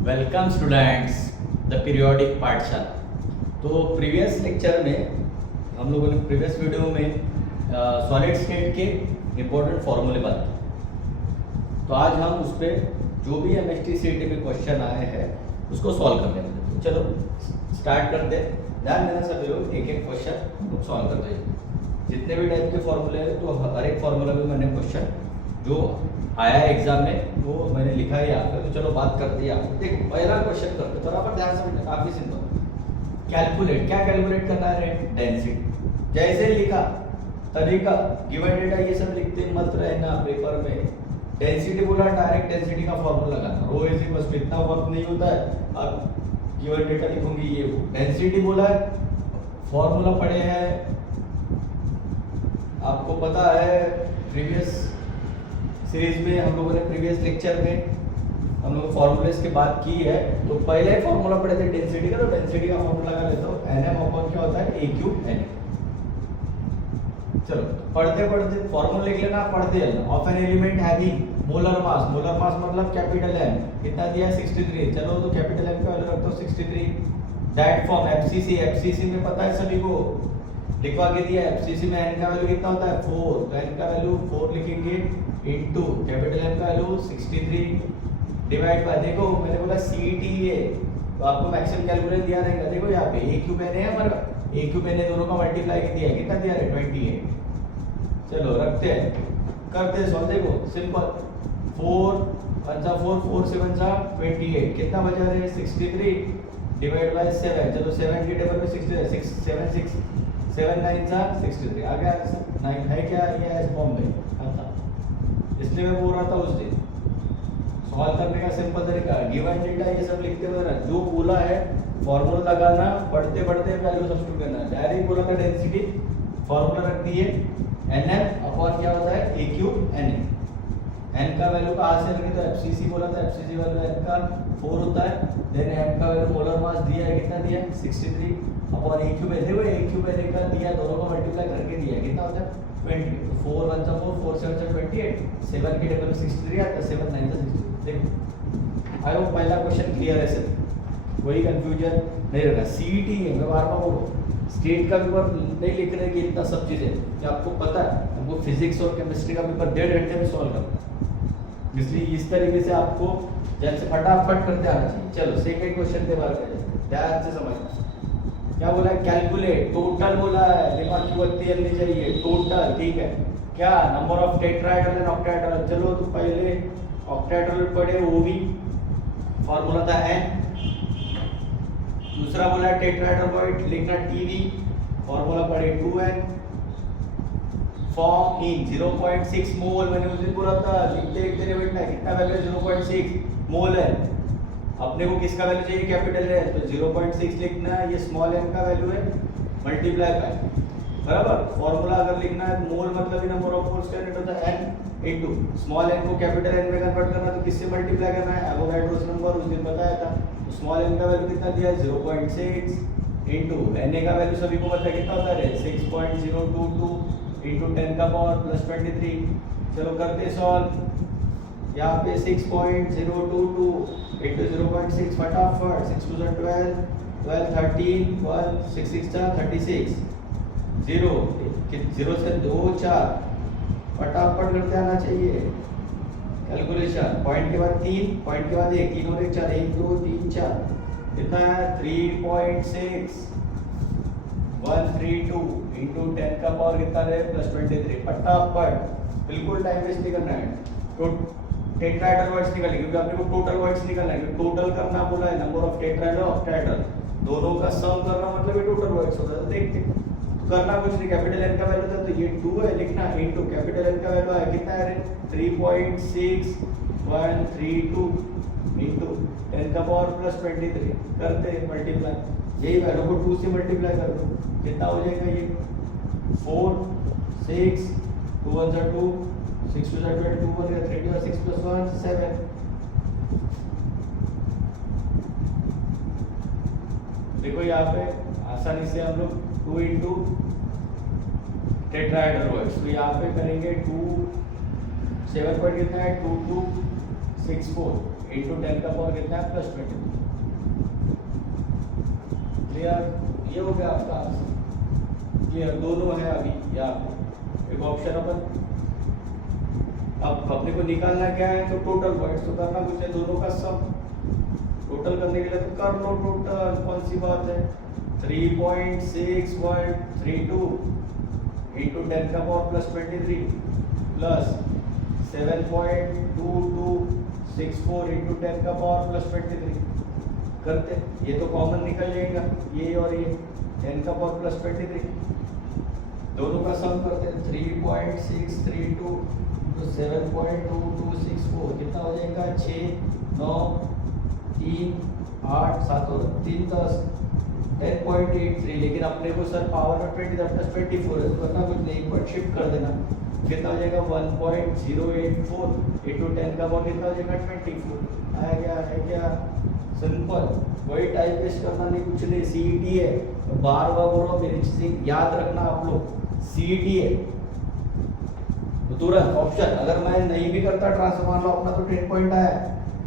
Welcome students the periodic पाठशाला। तो previous lecture में हम लोगों ने प्रीवियस वीडियो में सॉलिड स्टेट के इम्पोर्टेंट फॉर्मूले बात की। तो आज हम उस पर जो भी एमएसटी सीईटी में क्वेश्चन आए हैं उसको सॉल्व कर लेंगे। तो चलो स्टार्ट करते हैं। ध्यान देना सभी लोग, एक एक क्वेश्चन सॉल्व करते हैं। जितने भी टाइप के फॉर्मूले हैं तो हर एक फॉर्मूला में मैंने क्वेश्चन जो आया है एग्जाम में वो मैंने लिखा है यहाँ पे। तो चलो बात करते हैं। आप देखो पहला क्वेश्चन करते बराबर ध्यान समझना, काफी सिंपल। कैलकुलेट, क्या कैलकुलेट करना है? डेंसिटी। जैसे लिखा तरीका, गिवन डेटा ये सब लिखते मत रहना पेपर में। डेंसिटी बोला डायरेक्ट डेंसिटी का फॉर्मूला लगाना। रो इज इक्वल टू इतना वर्क नहीं होता है। अब गिवन डेटा लिखूंगी ये डेंसिटी बोला है, फॉर्मूला पढ़े हैं, आपको पता है प्रीवियस सीरीज में हम लोगों ने प्रीवियस लेक्चर में हम लोग फॉर्मूलेस की बात की है। तो पहले ही फॉर्मूला पढ़े थे डेंसिटी का, तो डेंसिटी का फॉर्मूला लगा लेता हूं। Nm अपॉन क्या होता है? A cube Na। चलो पढ़ते पढ़ते फॉर्मूला लिख लेना, पढ़ते रहना। Of an element having molar mass, molar mass मतलब कैपिटल M कितना दिया है? 63। चलो तो कैपिटल M का वैल्यू रखते हो 63। दैट फॉर्म FCC, FCC में पता है सभी को, लिखवा के दिया। FCC में n का वैल्यू कितना होता है? 4। तो n का वैल्यू 4 लिखेंगे इनटू कैपिटल M का वैल्यू 63 डिवाइड बाय, देखो मैंने बोला CTA, तो आपको मैक्सिमम कैलकुलेट दिया रहेगा। देखो यहाँ पे A क्यूब Na है हमारा, A क्यूब Na दोनों का मल्टीप्लाई दिया है, कितना दिया है? 28। चलो रखते हैं, करते हैं सॉल्व। देखो सिंपल, 4 पंजा 4, 4 से पंजा 28, कितना बचा रहे? 63 डिवाइड बाय 7। चलो 7 के टेबल में 63, 6 7 6 7 9 जा 63 आ गया। 9 है क्या? ये है बॉम्बे आता, इसलिए मैं बोल रहा था उस दिन सॉल्व करने का सिंपल तरीका। गिवन डेटा ये सब लिखते हुए जो बोला है फॉर्मूला लगाना, पढ़ते पढ़ते वैल्यू सब्स्टिट्यूट करना। डायरेक्ट बोला था डेंसिटी, फॉर्मूला रख दिए Nm अपॉन क्या होता है? A cube Na। n का वैल्यू कहाँ से लगे? तो FCC बोला था, FCC वैल्यू n का 4 होता है। देन m का वैल्यू मोलर मास दिया है, कितना दिया है? 63 अपॉन A क्यूब Na। देखो A क्यूब Na का दिया, दोनों को मल्टीप्लाई करके दिया है, कितना होता है? 20। तो 4 1 जा 4, 4 7 जा 28, 7 के टेबल में 63 आता है, 7 9 जा 63। देखो आई होप पहला क्वेश्चन क्लियर है सर, कोई कंफ्यूजन नहीं रखा। सीईटी है, मैं बार बार बोलो स्टेट का पेपर नहीं लिख रहे कि इतना सब चीजें कि आपको पता है, हमको फिजिक्स और केमिस्ट्री का पेपर 1.5 घंटे में सॉल्व करना है, इसलिए इस तरीके से आपको जैसे फटाफट करते आना चाहिए। चलो सेकंड क्वेश्चन के बारे में ध्यान से समझना। क्या बोला है? कैलकुलेट, टोटल बोला है, दिमाग की बत्ती जलनी चाहिए। टोटल ठीक है, क्या number of tetrahedral and octahedral. चलो तो पहले ऑक्टाहेड्रल पढ़े, वो भी फॉर्मूला था n। दूसरा बोला टेट्राहेड्रल लिखना TB, फॉर्मूला पढ़े 2n। फॉर्म इन 0.6 मोल, मैंने उस दिन बोला था लिखते लिखते नहीं बैठना, कितना वैल्यू है? 0.6 मोल है। अपने को किसका वैल्यू चाहिए? कैपिटल है, तो 0.6 लिखना है। ये स्मॉल m का वैल्यू है, मल्टीप्लाई बाय बराबर। फॉर्मूला अगर लिखना है मोल मतलब नंबर ऑफ मोल्स का यूनिट होता है n इनटू स्मॉल n को कैपिटल n में कन्वर्ट करना, तो किससे मल्टीप्लाई करना है? एवोगाड्रोस नंबर उस दिन बताया था। तो स्मॉल n का वैल्यू कितना दिया है? 0.6 इनटू Na का वैल्यू सभी को पता है, कितना होता है? 6.022 इनटू 10 का पावर प्लस 23। चलो करते सॉल्व। यहाँ पे 6.022 इनटू 0.6 फटाफट, 6 2 जा 12, 12 13 1 6 6 जा 36, 0 0 से 2 4 फटाफट करते आना चाहिए कैलकुलेशन। पॉइंट के बाद 3, पॉइंट के बाद 1, 3 और 1 4, 1 2 3 4, कितना है? 3.6 132 इनटू 10 का पावर कितना है? प्लस 23। फटाफट, बिल्कुल टाइम वेस्ट नहीं करना है। तो टेट्राहेड्रल वर्ड्स निकालेंगे क्योंकि आपने को टोटल वर्ड्स निकालना है। टोटल करना बोला है, नंबर ऑफ टेट्राहेड्रल ऑक्टाहेड्रल दोनों का सम करना मतलब ये टोटल वर्ड्स होता है। देखते करना कुछ नहीं, कैपिटल N का वैल्यू था तो ये 2 है लिखना, इनटू कैपिटल N का वैल्यू है कितना है? 3.6132 इनटू 10 का पावर प्लस 23। करते मल्टीप्लाई, यही वैल्यू को 2 से मल्टीप्लाई कर दो, कितना हो जाएगा? ये 4 6 2 1 जा 2, 6 2 जा 22 1 जा 30 और 6 + 1 7। देखो यहाँ पे आसानी से हम लोग 2 इनटू टेट्राहेड्रल वर्ड्स, तो यहाँ पे करेंगे 2 7 पॉइंट कितना है? 2264 इंटू 10 का पावर कितना है प्लस 20। क्लियर? ये हो गया आपका आंसर। क्लियर? दोनों है अभी यहाँ पे एक ऑप्शन अपन। अब अपने को निकालना क्या है, तो टोटल पॉइंट्स तो करना कुछ है, दोनों का सम टोटल करने के लिए तो कर लो टोटल, कौन सी बात है। 3.6132 इंटू 10 का पावर प्लस 23 प्लस 7.2264 इंटू 10 का पावर प्लस 23 करते, ये तो कॉमन निकल जाएगा, ये और ये 10 का पावर प्लस 23 दोनों का सम करते हैं। 3.632 तो 7.2264 कितना हो जाएगा, 6 9 3 8 7 और 3 10 10.83। लेकिन अपने को सर पावर में 20 दैट प्लस 24 है, तो करना कुछ नहीं, एक बार शिफ्ट कर देना, कितना हो जाएगा 1.084 इंटू 10 का पावर कितना हो जाएगा 24। आया है क्या सिंपल, वही टाइप वेस्ट करना नहीं, कुछ नहीं। सीईटी है, बार बार बोल रहा हूँ, मेरी चीजें याद रखना आप लोग। सीईटी है तो तुरंत ऑप्शन, अगर मैं नहीं भी करता ट्रांसफर, मान लो अपना तो 10 पॉइंट आया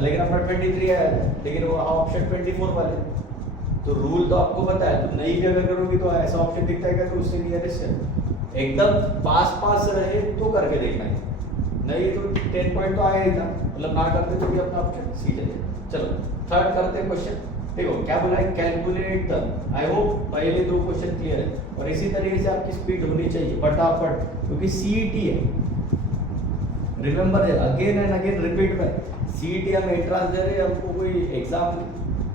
लेकिन अपना 23 आया, लेकिन वो ऑप्शन 24 वाले, तो रूल तो आपको पता है, तुम नहीं भी अगर करोगी तो ऐसा ऑप्शन दिखता है क्या, तो उससे नियरेस्ट है एकदम पास रहे तो करके देखना है, नहीं तो 10 पॉइंट तो आया ही था, मतलब ना करते तो भी अपना ऑप्शन सी जाएगा। चलो थर्ड करते हैं क्वेश्चन। देखो क्या बोला है, कैलकुलेट द, आई होप पहले दो क्वेश्चन क्लियर है, और इसी तरीके से आपकी स्पीड होनी चाहिए फटाफट, क्योंकि सीईटी है, remember again and again repeat में, सीईटी हम एंट्रेंस दे रहे हैं, हमको कोई एग्जाम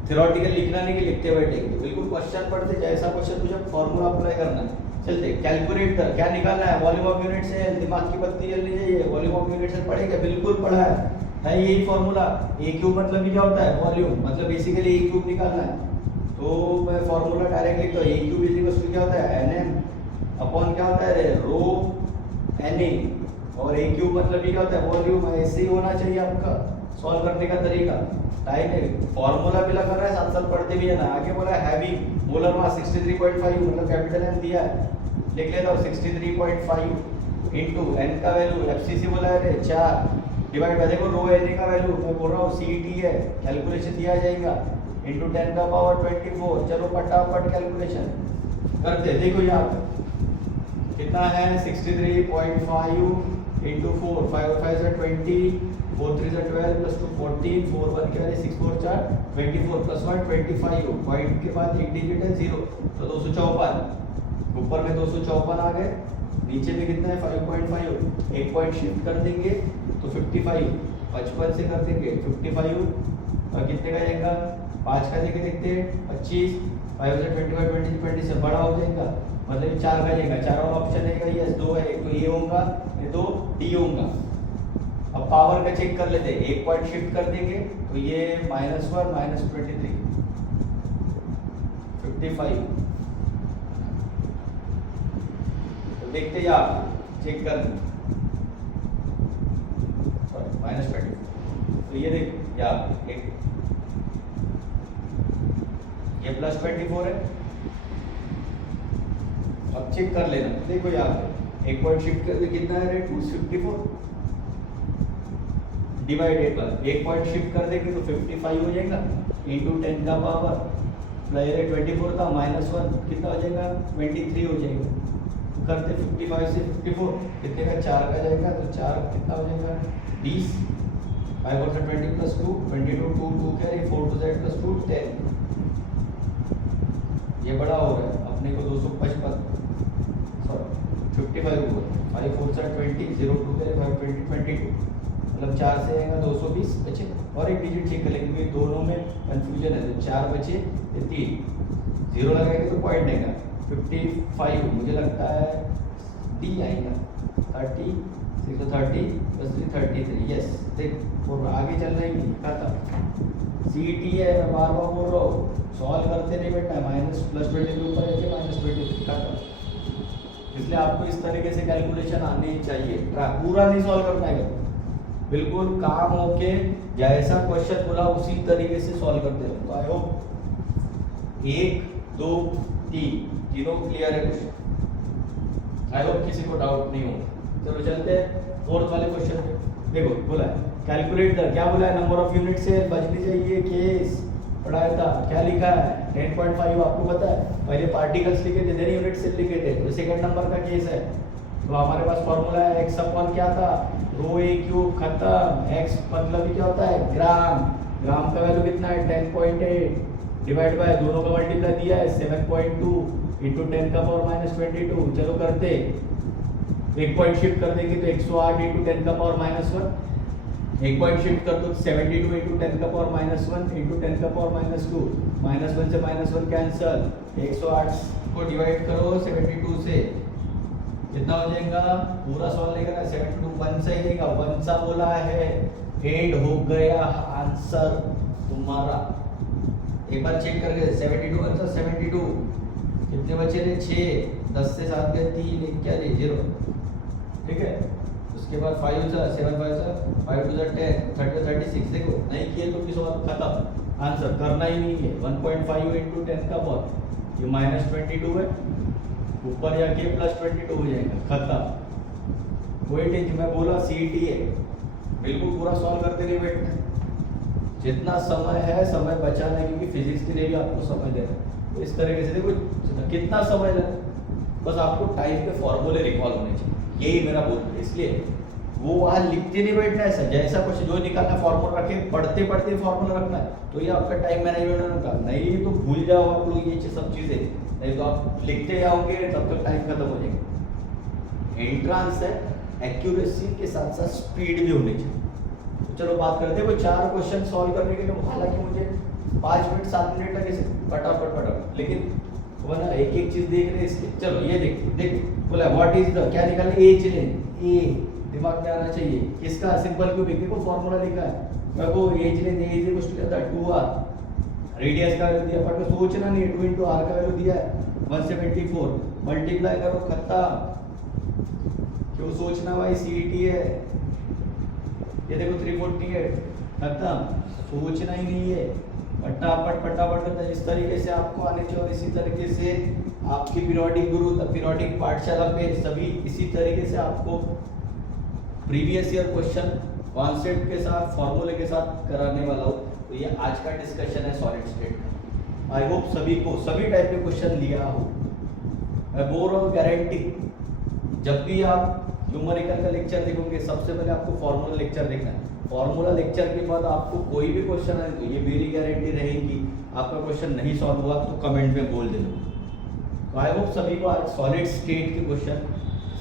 थ्योरेटिकल लिखना नहीं कि लिखते बैठेंगे, बिल्कुल क्वेश्चन पढ़ते, जैसा क्वेश्चन तुझे फॉर्मूला अप्लाई करना है। चलते कैलकुलेट द, क्या निकालना है, वॉल्यूम ऑफ यूनिट से, दिमाग की बत्ती जलनी चाहिए, वॉल्यूम ऑफ यूनिट से पढ़ेगा, बिल्कुल पढ़ा है यही फॉर्मूला। ए क्यूब मतलब क्या होता है, वॉल्यूम, मतलब बेसिकली ए क्यूब निकालना है, तो मैं फॉर्मूला डायरेक्ट लिखता हूँ, ए क्यूब इक्वल्स टू क्या होता है एनएम अपॉन क्या होता है रो एनए, और ए क्यूब मतलब क्या होता है वॉल्यूम। ऐसे ही होना चाहिए आपका सॉल्व करने का तरीका, टाइम है, फॉर्मूला भी लगा रहा है साथ साथ पढ़ते भी है ना। आगे बोला हैवी मोलर मास 63.5 मतलब कैपिटल एम दिया है, लिख लेता हूँ 63.5 इंटू एन का वैल्यू एफसीसी बोला है 4 डिवाइड बाय, देखो रो एन का वैल्यू मैं बोल रहा हूँ सीईटी है, कैलकुलेशन दिया जाएगा इंटू 10 का पावर 24। चलो फटाफट कैलकुलेशन करते, देखो यहाँ पे कितना है 63.5 इंटू 4 5 5 से 20 4 3 से 12 प्लस 2 14 4 1 क्या है 6 4 4 24 प्लस 1 25 पॉइंट के बाद एक डिजिट है 0 तो 254, ऊपर में 254 आ गए, नीचे में कितना है 5.5, एक पॉइंट शिफ्ट कर देंगे तो 55, 55 से कर देंगे 55 और कितने का जाएगा 5 का देके देखते हैं 25, 5 से 25 20 से बड़ा हो जाएगा, मतलब 4 का जाएगा, 4 और ऑप्शन है यस 2 है, एक तो ए होगा ये 2 डी होगा। अब पावर का चेक कर लेते हैं, एक पॉइंट शिफ्ट कर देंगे तो ये -1 -23 55, तो देखते हैं आप चेक कर -24, तो ये देखो यहाँ एक ये +24 है। अब चेक कर लेना, देखो यहाँ पे एक पॉइंट शिफ्ट कर दे कितना है 254 डिवाइडेड बाय एक पॉइंट शिफ्ट कर देंगे तो 55 हो जाएगा इंटू 10 का पावर प्लस 24 था -1 कितना हो जाएगा 23 हो जाएगा, तो करते 55 से 54 कितने का 4 का जाएगा, तो 4 कितना हो जाएगा 20 5 और 20 प्लस 2 22 2 2 क्या है 4 2 z प्लस 2 10, ये बड़ा हो रहा है अपने को 255 सॉरी 55 हुआ 5 4 से 20 0 2 क्या है 5 20 22 मतलब 4 से आएगा 220 बचे, और एक डिजिट चेक कर लेंगे क्योंकि दोनों में कंफ्यूजन है, तो 4 बचे ये 3 0 लगाएंगे तो पॉइंट आएगा 55, मुझे लगता है डी आएगा 30 630 प्लस 33 यस। देख और आगे चल रही नहीं खाता, सीईटी है मैं बार बार बोल रहा हूँ, सॉल्व करते नहीं बेटा, -+20 के ऊपर है कि -20 खाता, इसलिए आपको इस तरीके से कैलकुलेशन आनी चाहिए, पूरा नहीं सॉल्व करना है, बिल्कुल काम होके जैसा क्वेश्चन बोला उसी तरीके से सॉल्व करते रहो। तो आई होप 1 2 3 तीनों क्लियर है क्वेश्चन, आई होप किसी को डाउट नहीं हो। चलो चलते हैं फोर्थ वाले क्वेश्चन पे। देखो बोला है कैलकुलेट द, क्या बोला है, नंबर ऑफ यूनिट सेल बचनी चाहिए, केस पढ़ाया था, क्या लिखा है 10.5 आपको पता है, पहले पार्टिकल्स लिखे थे देन यूनिट सेल लिखे थे, तो सेकंड नंबर का केस है। तो हमारे पास फॉर्मूला है x अपॉन क्या था, रो ए क्यूब, खत्म। x मतलब क्या होता है, ग्राम, ग्राम का वैल्यू कितना है 10.8 डिवाइड बाय दोनों का मल्टीप्लाई दिया है 7.2 इंटू 10 का पावर माइनस 22। चलो करते, एक पॉइंट शिफ्ट कर देंगे तो 108 इंटू 10 का पावर माइनस 1, एक पॉइंट शिफ्ट कर दो 72 इंटू 10 का पावर माइनस 1 इंटू 10 का पावर माइनस 2, माइनस 1 से माइनस 1 कैंसल, 108 को डिवाइड करो 72 से, कितना हो जाएगा, पूरा सॉल्व नहीं करना, 72 1 से ही देगा, 1 सा बोला है, 8 हो गया आंसर तुम्हारा। एक बार चेक करके 72 1 सा 72, कितने बचे थे 6, 10 से 7 गए 3, एक क्या दे 0, ठीक है। उसके बाद 5 सा 7 5 सा 5 2 सा 10 30 36, देखो नहीं किए तो किस बात खत्म, आंसर करना ही नहीं है। 1.5 इंटू 10 का पावर, ये माइनस 22 है, ऊपर जाके प्लस 22 हो जाएगा, खत्म। कोई टेंशन, मैं बोला सीईटी है, बिल्कुल पूरा सॉल्व करते नहीं बैठना, जितना समय है समय बचाना है, क्योंकि फिजिक्स के लिए भी आपको समय देना है। तो इस तरीके से देखो कितना समय लगा, बस आपको टाइम पे फॉर्मूले रिकॉल होने चाहिए, यही मेरा बोल है। इसलिए वो वहाँ लिखते नहीं बैठना है, जैसा कुछ जो निकालना फॉर्मूला रखे, पढ़ते पढ़ते फॉर्मूला रखना है, तो ये आपका टाइम मैनेजमेंट होगा। नहीं तो भूल जाओ आप लोग ये सब चीज़ें, नहीं तो आप लिखते जाओगे तब तक टाइम खत्म हो जाएगा। एंट्रांस है, एक्यूरेसी के साथ साथ स्पीड भी होनी चाहिए। तो चलो बात करते हैं, वो 4 क्वेश्चन सॉल्व करने के लिए हालांकि मुझे 5 मिनट 7 मिनट लगे फटाफट, लेकिन वो ना एक एक चीज देख रहे हैं इसलिए। चलो ये देख बोला व्हाट इज द, क्या निकाले, एज लें, ए दिमाग में आना चाहिए, किसका सिंपल क्यूबिक, देखो फॉर्मूला लिखा है, मैं को एज लें, एज इक्वल्स टू क्या था 2r, रेडियस का वैल्यू दिया, पर तो सोचना नहीं, 2 इंटू आर का वैल्यू दिया है 174, मल्टीप्लाई करो खत्म, क्यों सोचना भाई, सीईटी है, ये देखो 348 खत्म, सोचना ही नहीं है, फटाफट करता है। इस तरीके से आपको आने चाहिए, और इसी तरीके से आपकी पीरियोडिक गुरु पीरियोडिक पाठशाला पे सभी इसी तरीके से आपको प्रीवियस ईयर क्वेश्चन कॉन्सेप्ट के साथ फॉर्मूले के साथ कराने वाला हूँ। तो ये आज का डिस्कशन है सॉलिड स्टेट का। आई होप सभी को सभी टाइप के क्वेश्चन लिया हो। मैं बोल रहा हूँ गारंटी, जब भी आप न्यूमेरिकल का लेक्चर देखोगे सबसे पहले आपको फॉर्मूला लेक्चर देखना है। फॉर्मूला लेक्चर के बाद आपको कोई भी क्वेश्चन आए तो ये मेरी गारंटी रहेगी, आपका क्वेश्चन नहीं सॉल्व हुआ तो कमेंट में बोल देना। तो आई होप सभी को आज सॉलिड स्टेट के क्वेश्चन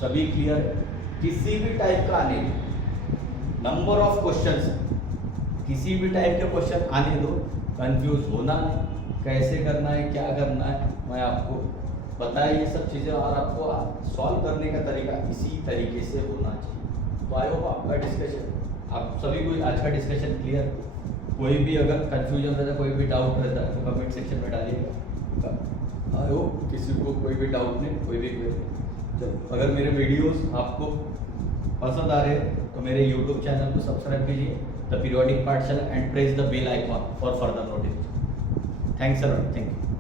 सभी क्लियर है। किसी भी टाइप का आने दो, नंबर ऑफ क्वेश्चंस, किसी भी टाइप के क्वेश्चन आने दो, कंफ्यूज होना नहीं, कैसे करना है क्या करना है मैं आपको बताया ये सब चीज़ें, और आपको सॉल्व करने का तरीका इसी तरीके से होना चाहिए। तो आई होप आपका डिस्कशन, आप सभी को आज का डिस्कशन क्लियर। कोई भी अगर कंफ्यूजन रहता है, कोई भी डाउट रहता है तो कमेंट सेक्शन में डालिएगा। आई होप किसी को कोई भी डाउट नहीं, कोई भी चलो, अगर मेरे वीडियोस आपको पसंद आ रहे हैं तो मेरे यूट्यूब चैनल को सब्सक्राइब कीजिए the periodic Pathshala and press the bell icon for further notification. Thanks a lot, thank you.